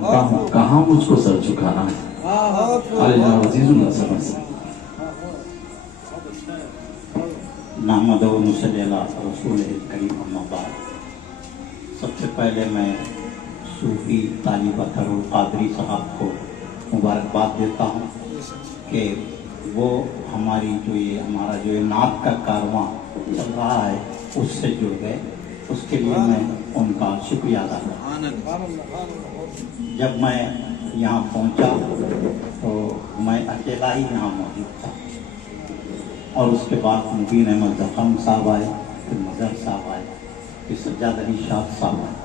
کہاں مجھ کو سر جھکانا ہے. جناب عزیز اللہ صاحب سے نحمد و نصلی علی رسول کریم اما بعد. سب سے پہلے میں صوفی طالب اطہر القادری صاحب کو مبارکباد دیتا ہوں کہ وہ ہماری ہمارا نعت کا کارواں چل رہا ہے اس سے جڑ گئے. اس کے لیے میں ان کا شکریہ ادا کرتا ہوں. جب میں یہاں پہنچا تو میں اکیلا ہی یہاں موجود تھا اور اس کے بعد مبین احمد زخم صاحب آئے، پھر مظہر صاحب آئے، پھر سجاد علی شاہ صاحب آئے.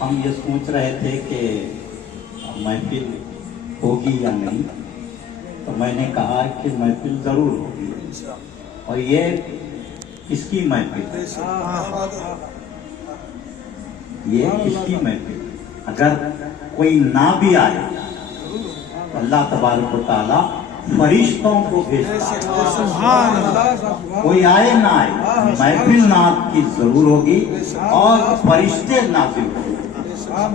ہم یہ سوچ رہے تھے کہ محفل ہوگی یا نہیں، تو میں نے کہا کہ محفل ضرور ہوگی. اور یہ کس کی محفل؟ یہ کس کی محفل؟ اگر کوئی نہ بھی آئے تو اللہ تبارک و تعالیٰ فرشتوں کو بھیجتا ہے. کوئی آئے نہ آئے محفل نعت کی ضرور ہوگی اور فرشتے نازل ہوں.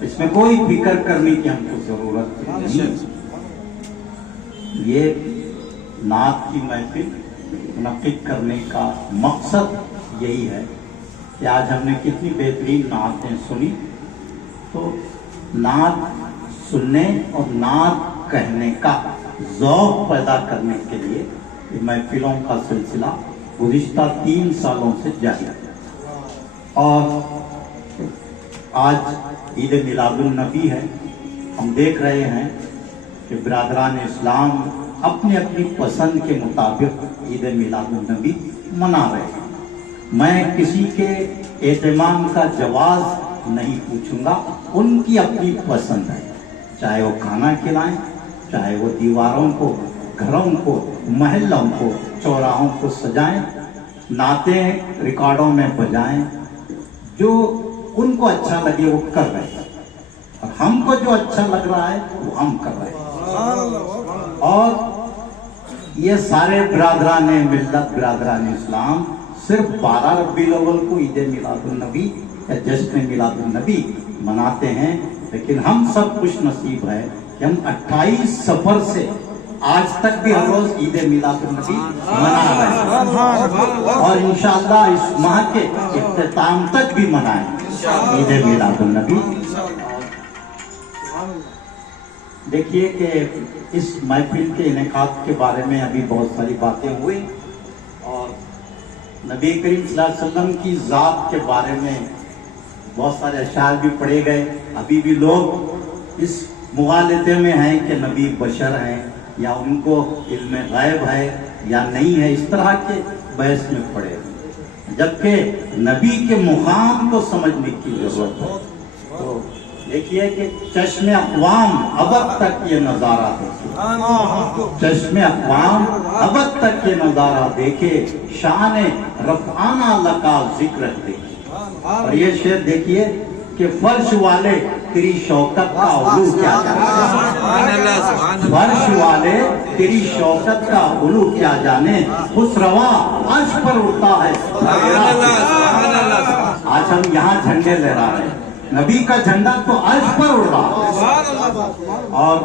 اس میں کوئی فکر کرنے کی ہم کو ضرورت نہیں. یہ نعت کی محفل منعقد کرنے کا مقصد یہی ہے کہ آج ہم نے کتنی بہترین نعتیں سنی. تو نعت سننے اور نعت کہنے کا ذوق پیدا کرنے کے لیے یہ محفلوں کا سلسلہ گزشتہ 3 سالوں سے جاری ہے. اور آج عید میلاد النبی ہے. ہم دیکھ رہے ہیں کہ برادران اسلام اپنی اپنی پسند کے مطابق عید میلاد النبی منا رہے ہیں. میں کسی کے اہتمام کا جواز نہیں پوچھوں گا. ان کی اپنی پسند ہے، چاہے وہ کھانا کھلائیں، چاہے وہ دیواروں کو، گھروں کو، محلوں کو، چوراہوں کو سجائیں، نعتیں ریکارڈوں میں بجائیں. جو ان کو اچھا لگے وہ کر رہے ہیں اور ہم کو جو اچھا لگ رہا ہے وہ ہم کر رہے ہیں. اور یہ سارے برادران ملت، برادران اسلام صرف 12 ربیع الاول کو عید میلاد النبی یا جشن میلاد النبی مناتے ہیں، لیکن ہم سب خوش نصیب ہیں کہ ہم 28 صفر سے آج تک بھی ہر روز عید میلاد النبی منا رہے ہیں اور انشاءاللہ اس ماہ کے اختتام تک بھی منائیں عید میلاد النبی. دیکھیے کہ اس محفل کے انعقاد کے بارے میں ابھی بہت ساری باتیں ہوئی اور نبی کریم صلی اللہ علیہ وسلم کی ذات کے بارے میں بہت سارے اشعار بھی پڑھے گئے. ابھی بھی لوگ اس مغالطے میں ہیں کہ نبی بشر ہیں یا ان کو علم غیب ہے یا نہیں ہے، اس طرح کے بحث میں پڑے ہیں، جبکہ نبی کے مقام کو سمجھنے کی ضرورت ہے. تو دیکھیے کہ چشم اقوام ابد تک یہ نظارہ دیکھے، چشم اقوام ابد تک یہ نظارہ دیکھے، شان رفعانہ لکا ذکر دیکھے. اور یہ شعر دیکھیے کہ فرش والے تیری شوکت کا علو کیا جانے، فرش والے تیری شوکت کا علو کیا جانے، خسروا عرش پر اڑتا ہے. آج ہم یہاں جھنڈے لہرا رہے ہیں، نبی کا جھنڈا تو عرش پر اڑ رہا ہے. اور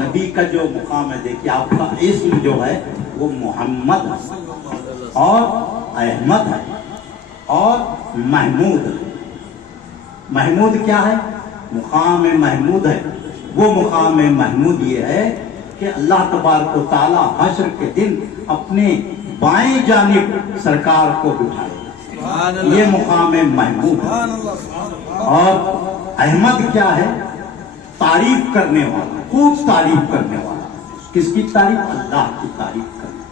نبی کا جو مقام ہے، دیکھیے آپ کا اسم جو ہے وہ محمد اور احمد ہے اور محمود ہے. محمود کیا ہے؟ مقام محمود ہے. وہ مقام محمود یہ ہے کہ اللہ تبارک و تعالی حشر کے دن اپنے بائیں جانب سرکار کو بٹھائے، یہ مقام محمود ہے. اور احمد کیا ہے؟ تعریف کرنے والا، خوب تعریف کرنے والا. کس کی تعریف؟ اللہ کی تعریف کرنے.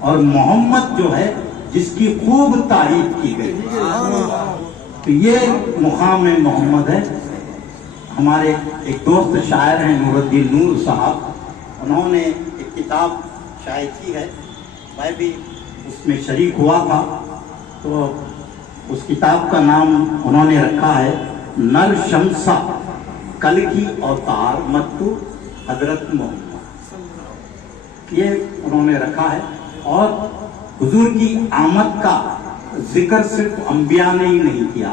اور محمد جو ہے جس کی خوب تعریف کی گئی. تو یہ مقام محمد ہے. ہمارے ایک دوست شاعر ہیں نور الدین نور صاحب، انہوں نے ایک کتاب شائع کی ہے، میں بھی اس میں شریک ہوا تھا. تو اس کتاب کا نام انہوں نے رکھا ہے نر شمسا کل کی اوتار متو حضرت محمد. یہ انہوں نے رکھا ہے. اور حضور کی آمد کا ذکر صرف انبیاء نے ہی نہیں کیا،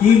3